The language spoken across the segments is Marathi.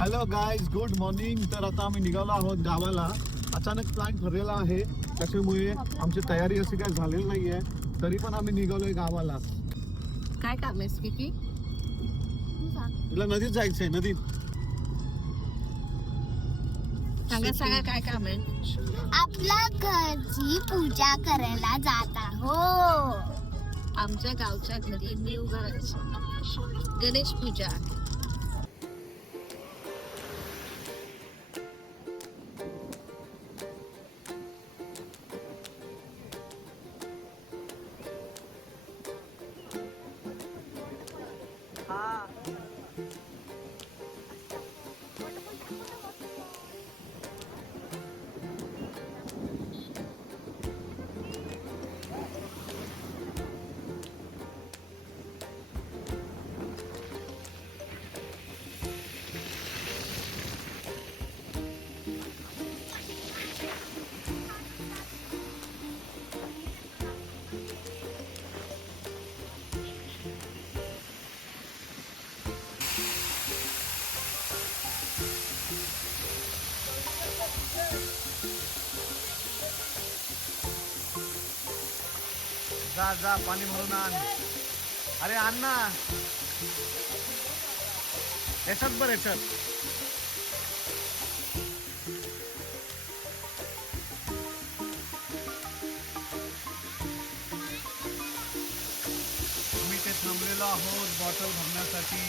हॅलो गाईज गुड मॉर्निंग तर आता आम्ही निघालो आहोत गावाला. अचानक प्लॅन ठरलेला आहे. त्याच्यामुळे आमची तयारी अशी काय झालेली नाहीये. तरी पण आम्ही निघालोय गावाला. काय काम आहे स्वीटी तुला नदीत जायचंय नदीत. सांगा सांगा काय काम आहे? आपल्या घरची पूजा करायला जात हो आमच्या गावच्या घरी न्यू घराची गणेश पूजा आहे. जा जा पाणी भरून आण. अरे आण ना. याच्यात बरं याच्यात तुम्ही ते थांबलेलो आहोत बॉटल भरण्यासाठी.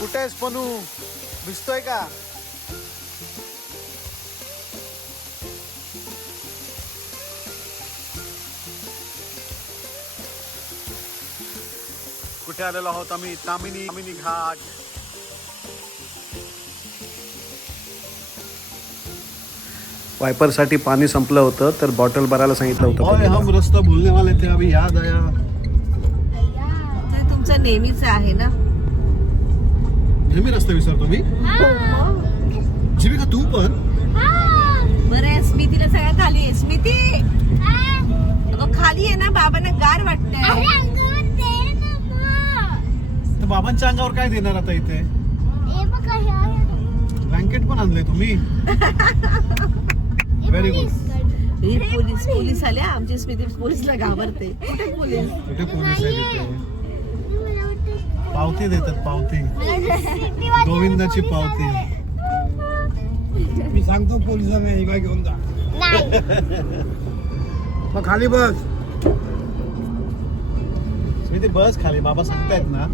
कुठे आहेस पनू? भिजतोय का? कुठे आलेलो आहोत आम्ही तामिनी तामिनी घाट. वायपरसाठी पाणी संपलं होतं तर बॉटल भरायला सांगितलं होतं. हम रास्ता भूलने वाले थे अभी याद आया. ते तुमचं नेहमीच आहे ना? नेहमी रस्ता विसरतो मी? जीविका तू पण? बरं आहे स्मितीला सगळ्यात खाली आहे. स्मिती! अगं खाली आहे ना बाबांना गार वाटतंय. तर बाबांच्या अंगावर काय देणार आता इथे? ब्लँकेट पण आणलंय तुम्ही? व्हेरी गुड हे पोलीस पोलीस आले आमची स्मिती पोलीसला घाबरते. कुठे पोलीस? कुठे पोलीस आहे तिथे? पावती देतात पावती. गोविंदाची पावती. मी सांगतो पोलिसांना ही बाय घेऊन जा. मग खाली बस. स्मिती बस खाली. बाबा सांगतायत ना.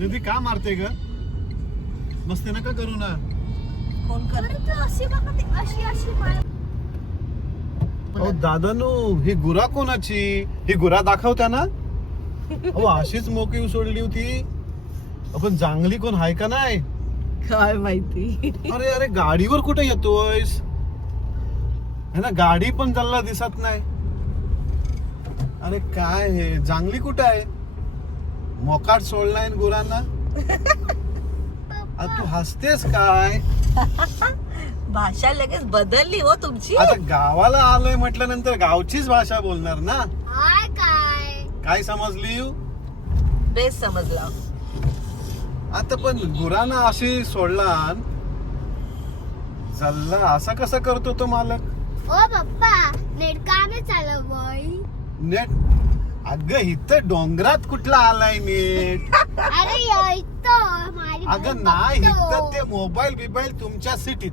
दीदी का मारते ग? मस्ती नका करू ना. फोन कर. अहो दादानू ही गुरा कोणाची? ही गुरा दाखवत्या ना अहो अशीच मोकळी सोडली होती. आपण चांगली कोण हाय का नाही? काय माहिती? अरे अरे गाडीवर कुठे येतोयस? है ना गाडी पण चालला दिसत नाही. अरे काय हे? चांगली कुठे आहे? मोकाट सोडलाय गुरांना? आता तू हसतेस काय? भाषा लगेच बदलली हो तुमची. आता गावाला आलोय म्हटल्यानंतर गावचीच भाषा बोलणार ना? काय? काय समजली बेस समजला. आता पण गुरांना अशी सोडला चालला असा कसा करतो तो मालक? ओ पप्पा नेट का नाही चालव बाई? नेट? अगं इथं डोंगरात कुठला आलाय नेट? अरे अगं नाही इथं ते मोबाईल बिबाईल तुमच्या सिटीत.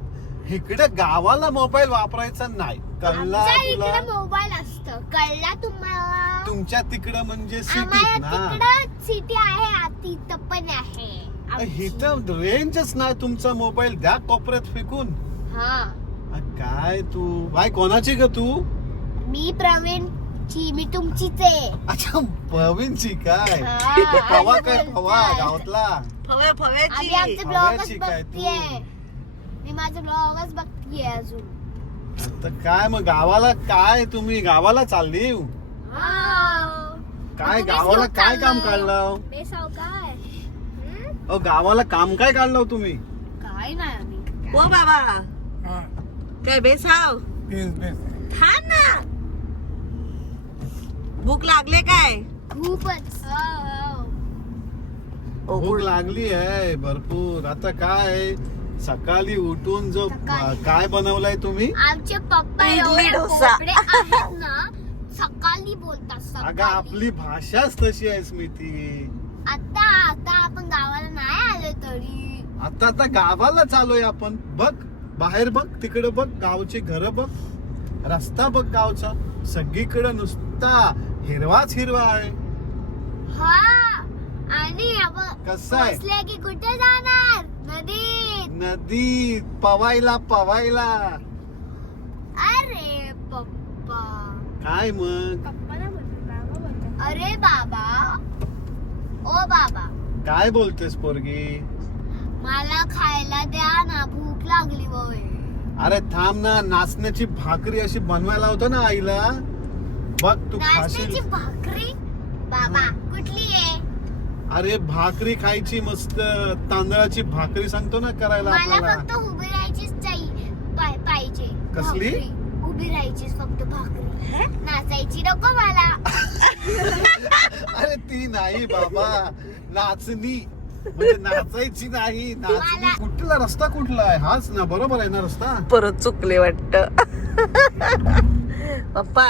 इकडे गावाला मोबाईल वापरायचा नाही. कळला तुला मोबाईल असतं. कळला तुम्हाला तुमच्या तिकडं म्हणजे सिटीत ना? सिटी आहे आ- तिथं पण आहे. इथं रेंजच नाही तुमचा मोबाईल. द्या कोपऱ्यात फेकून. हा. काय तू? बाय कोणाची ग तू? मी प्रवीण ची मी तुमचीच आहे. अच्छा पवीनची काय? पवा काय पवा. गावातला. फव्या आम्ही फव्याची आमचे ब्लॉगच काय तू? बघतीये. मी माझं ब्लॉगच बघतीये अजून. तर काय मग गावाला काय तुम्ही? गावाला चालली? हा. काय गावाला काय काम. काढलं? बेसाव काय? अहो गावाला काम काय काढलं तुम्ही? काय नाही आम्ही. ओ बाबा काय बेसाव? प्लीज थांब ना. भूक लागले काय? खूपच ओ, भूक लागली आहे भरपूर. आता काय? सकाळी उठून जो सकाळी. काय बनवलाय तुम्ही? आमचे पप्पा इडली एवढे डोसा. कोपरे आहेत ना सकाळी बोलतात अगं सकाळी. आपली भाषाच तशी आहे स्मिती. आता आता आपण गावाला नाही आलो तरी. आता आता गावाला चालूय आपण. बघ बाहेर बघ तिकडे बघ गावची घर बघ रस्ता बघ गावचा. सगळीकडे नुसता हिरवाच हिरवा आहे. हा आणि कसं आहे? की कुठे जाणार? नदीत. नदी पवायला पवायला. अरे पप्पा. काय मग? अरे बाबा. ओ बाबा. काय बोलतेस पोरगी? मला खायला द्या ना भूक लागली अरे थांब ना नाचण्याची भाकरी अशी बनवायला होतं ना आईला. बघ तू नाश्त्याची खाशील भाकरी? बाबा कुठली आहे? अरे भाकरी खायची मस्त तांदळाची भाकरी सांगतो ना करायला मला आपल्याला. फक्त उभी राहायचीच पाय- पाहिजे. कसली? भाकरी. उभी राहायचीच फक्त भाकरी. नाचायची नको मला. अरे ती नाही बाबा. नाचणी. म्हणजे नाचायची नाही नाचणी मला- कुठला रस्ता कुठला आहे? हाच ना बरोबर आहे ना रस्ता? परत चुकले वाटत. पप्पा.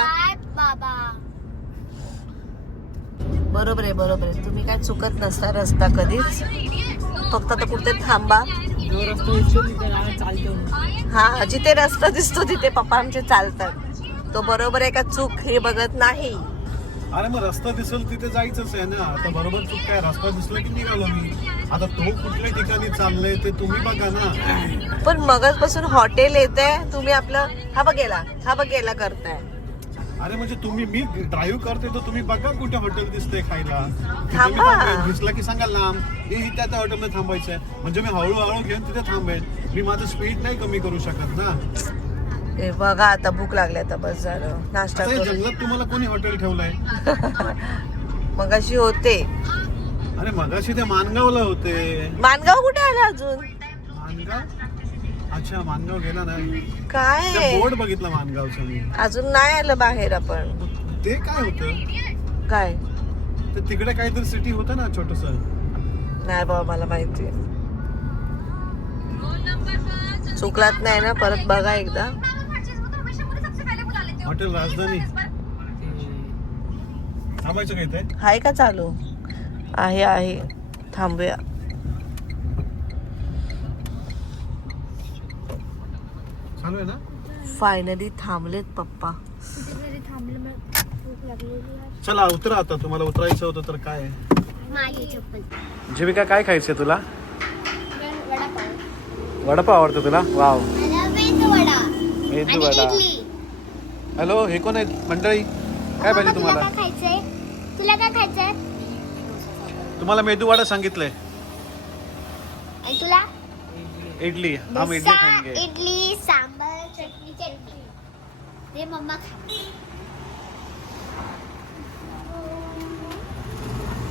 बरोबर आहे बरोबर आहे. तुम्ही काय चुकत नसता रस्ता कधीच. फक्त आता कुठे थांबा. हा जिथे रस्ता दिसतो तिथे पप्पा आमचे चालतात. तो बरोबर आहे का चूक हे बघत नाही. अरे मग रस्ता दिसेल तिथे जायचंच आहे ना. आता बरोबर चूक काय? रस्ता दिसला की निघालो मी. आता तो कुठल्या ठिकाणी चाललंय ते तुम्ही बघा ना. पण मगजपासून हॉटेल येत आहे तुम्ही आपलं हा बघेला हा बघेला करताय. अरे म्हणजे तुम्ही मी ड्राईव्ह करते तर तुम्ही बघा कुठे हॉटेल दिसतंय खायला. दिसलं की सांगा लांब हे त्या त्या हॉटेलमध्ये थांबायचं आहे म्हणजे मी हळूहळू घेऊन तिथे थांबेन मी माझं स्पीड नाही कमी करू शकत ना. हे बघा आता भूक लागली आता बस झालं. नाश्ता आता जंगलात तुम्हाला कोणी हॉटेल ठेवलंय? मग अशी होते. अरे मगाशी ते मानगावला होते. मानगाव कुठे आला अजून? मानगाव? अच्छा मानगाव गेला नाही. काय? बोर्ड बघितला मानगावचं मी. अजून नाही आलं बाहेर आपण. ते काय होतं? काय? ते तिकडे काहीतरी सिटी होतं ना छोटस. नाही बाबा मला माहिती. चुकलात नाही ना परत बघा एकदा. हॉटेल राजधानी. थांबायचं काय ते आहे का चालू? आहे आहे. थांबूया. चालू आहे ना? फायनली थांबलेत पप्पा. चला उतरा आता. तुम्हाला उतरायचं होतं तर काय? माझी चप्पल. जीविका काय खायचंय तुला? वडापाव. वडापाव आवडतो तुला? वाव मला वडा. मेदू आणि वडा. इडली. हॅलो हे कोण आहेत? मंडळी काय पाहिजे तुम्हाला? खायचंय? तुला काय खायचंय? तुम्हाला मेदू वडा सांगितलंय. आणि तुला? इडली हम इडली खाएंगे. इडली सांबार चटणी चटणी. ते मम्मा खा.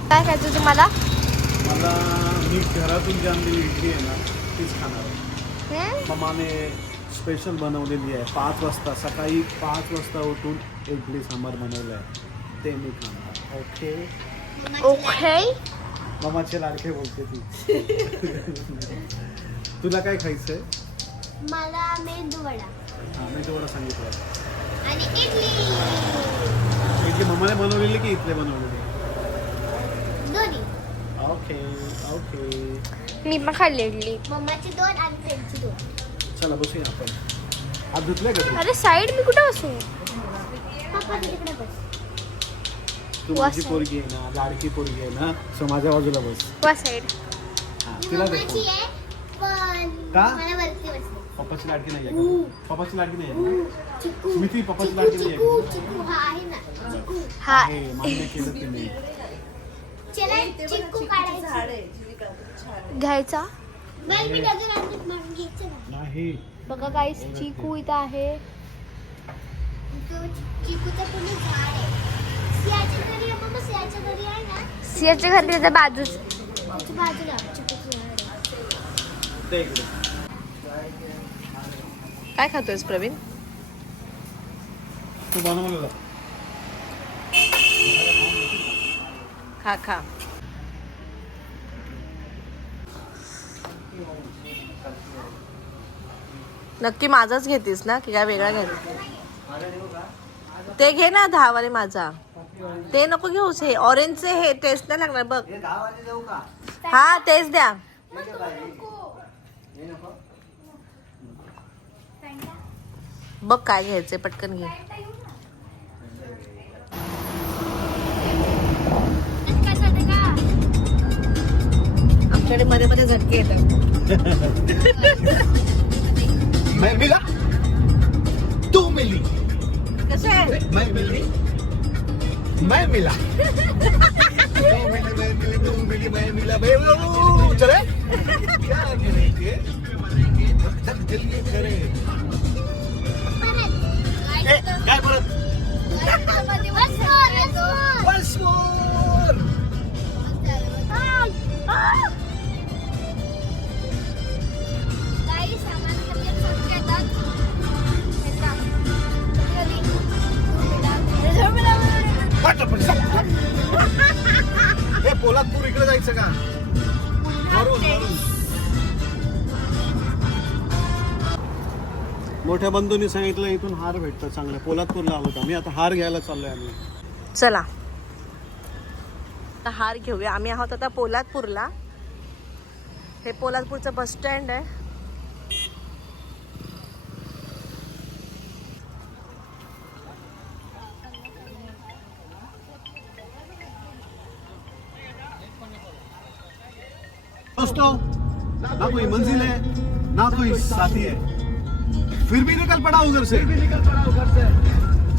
काय खायचं तुम्हाला? मला मी घरातून जी आणलेली इडली आहे ना तीच खाणार आहे. मम्माने स्पेशल बनवलेली आहे. पाच वाजता सकाळी पाच वाजता उठून इडली सांबार बनवलं आहे. ते मी खाणार. ओके ओके मम्माचे लाडके बोलते ती. तुला काय खायचंय? मला मेंदू वडा. हा मी तुला सांगितलं. आणि इडली. इडली मम्माने बनवलेली की इथले बनवलेली? दोन्ही. ओके ओके मी पण खाल्ली इडली. मम्माची दोन आणि त्यांची दोन. चला बसूया आपण. हात धुतले का तू? अरे साईड मी कुठे पप्पा तिकडे बस. तू माझी पोरगी आहे ना लाडकी पोरगी आहे ना सो माझ्या बाजूला बस. वा साईड हा, तिला मम्माची आहे पण का? मला वरती बसते पप्पाची लाडकी नाही आहे का पप्पाची लाडकी नाही आहे का? चिकू. पप्पाची चिकू लाडकी नाही चिकू आहे चिकू. हा आहे ना. चिकू. आहे, मान्य केलं तिने चला चिकू काढायचा. घ्यायचा? नाही बघा काहीच चिकू इथं आहे. सियाच्या घरी आहे मग सियाच्या घरी आहे ना? सियाच्या घरी त्याच्या बाजूच काय खातोयस प्रवीण? खा खा. नक्की माझाच घेतीस ना की काय वेगळा घे ते घे ना दहावाले माझा. ते नको घेऊस हे ऑरेंजचे हे टेस्ट नाही लागणार बघ. हा तेच द्या. बघ काय घ्यायचंय पटकन घे. आमच्याकडे मध्ये मध्ये झटके येतात. मैं मिला तू मिली कसं आहे मैं मिली मैं मिला तू मिली मैं मिली तू मिली मैं मिला मैं चले क्या करेंगे जब तक दिल ये करे ए, काय परत Once more. ए पोलादपूर इकडे जायचं का? मोठ्या बंधूंनी सांगितलं इथून हार भेटतं चांगलं. पोलादपूरला आलो का? मी आता हार घ्यायला चाललोय आम्ही. चला. आता हार घेऊया. आम्ही आहोत आता पोलादपूरला. हे पोलादपूरचं बस स्टँड आहे. दोस्तों ना कोई मंजिल है ना कोई साथी है। फिर भी निकल पड़ा उधर से।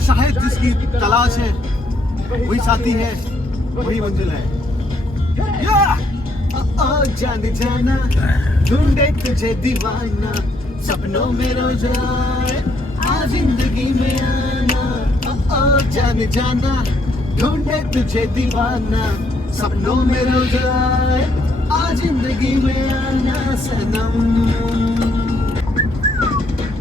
शायद जिसकी तलाश है वही साथी है वही मंजिल है। ओ, जाना ढूंढे तुझे दीवाना सपनों में रोज आए आ ज़िंदगी में आना। ओ, जाना ढूंढे तुझे दीवाना सपनों में रोज आ ज़िंदगी में आना सनम।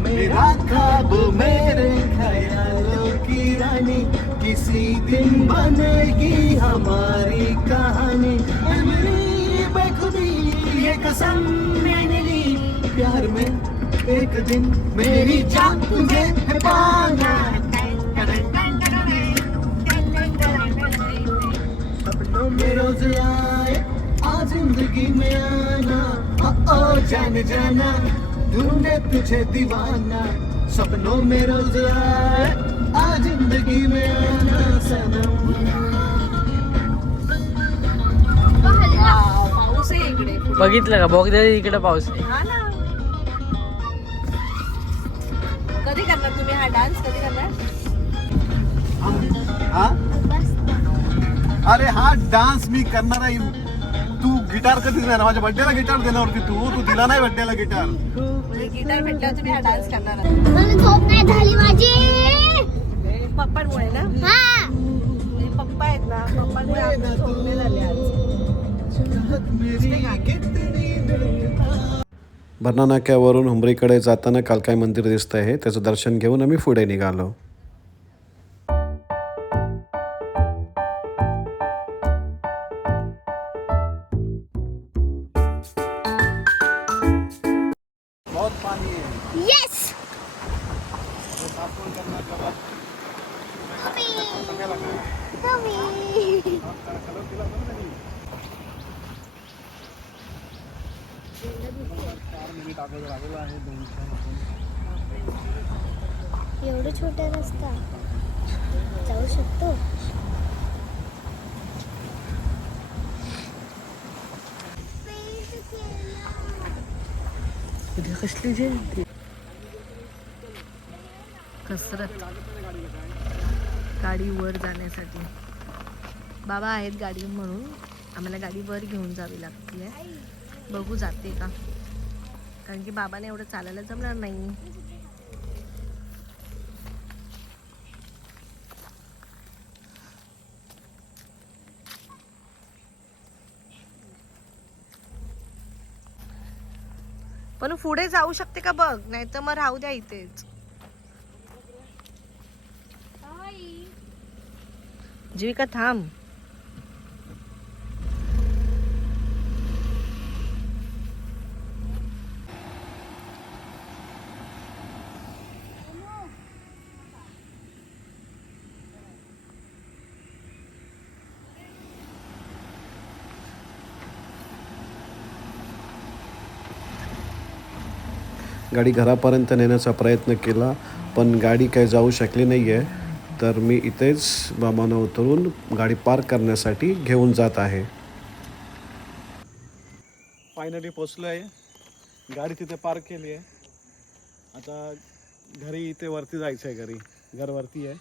मेरा ख्वाब मेरे ख्यालों की रानी, किसी दिन बनेगी हमारी कहानी। मेरी बेखुदी ये कसम मैंने ली प्यार में एक दिन मेरी जान तुझे पाना में रोज जिंदगी में आना। ओ, ओ जान जाना। ढूंढे तुझे दीवाना। सपनों में रोज आए। आ जिंदगी में आना सनम। पाऊस आहे इकडे बघितलं का? बघ इकडे पाऊस आहे. हा ना. कधी करणार तुम्ही हा डान्स? कधी करणार? हा? अरे हा डान्स मी करणार आहे. तू गिटार कधी देणार माझ्या बर्थडेला गिटार देणार होती तू. तू दिला नाही बर्थडेला गिटार म्हणजे गिटार भेटल्यावर तुम्ही हा डान्स करणार. मला झोप नाही झाली माझी. पप्पांमुळे ना? हा. पप्पा आहेत ना पप्पांमुळे आमची झोप नाही झाली आज. भरणा नाक्यावरून हुंबरीकडे जाताना कालकाय मंदिर दिसत आहे त्याचं दर्शन घेऊन आम्ही पुढे निघालो. एवढं छोटा रस्ता. जाऊ शकतो? कसली जयंती कसरत. गाडी वर जाण्यासाठी. बाबा आहेत गाडी म्हणून. आम्हाला गाडी वर घेऊन जावी लागते बघू जाते का? कारण की बाबाने एवढं चालायला जमणार नाही. पण पुढे जाऊ शकते का बघ? नाही तर मग राहू द्या इथेच. जीविका थांब. गाडी घरापर्यंत नेण्याचा प्रयत्न केला पण गाडी काही जाऊ शकली नाही आहे तर मी इथेच बाबांना उतरून गाडी पार्क करण्यासाठी घेऊन जात आहे. फायनली पोचलो आहे गाडी तिथे पार्क केली आहे आता घरी इथे वरती जायचं आहे घरी. घरवरती आहे.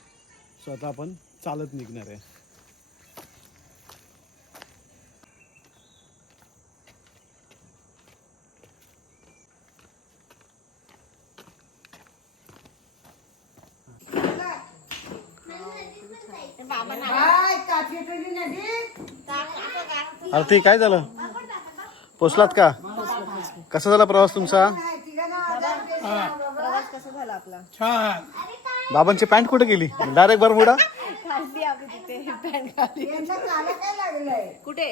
सो आता आपण चालत निघणार आहे. आरती काय झालं? पोचलात का? कसा झाला प्रवास तुमचा? छान. बाबांची पॅन्ट कुठे गेली? Direct bermuda? कुठे?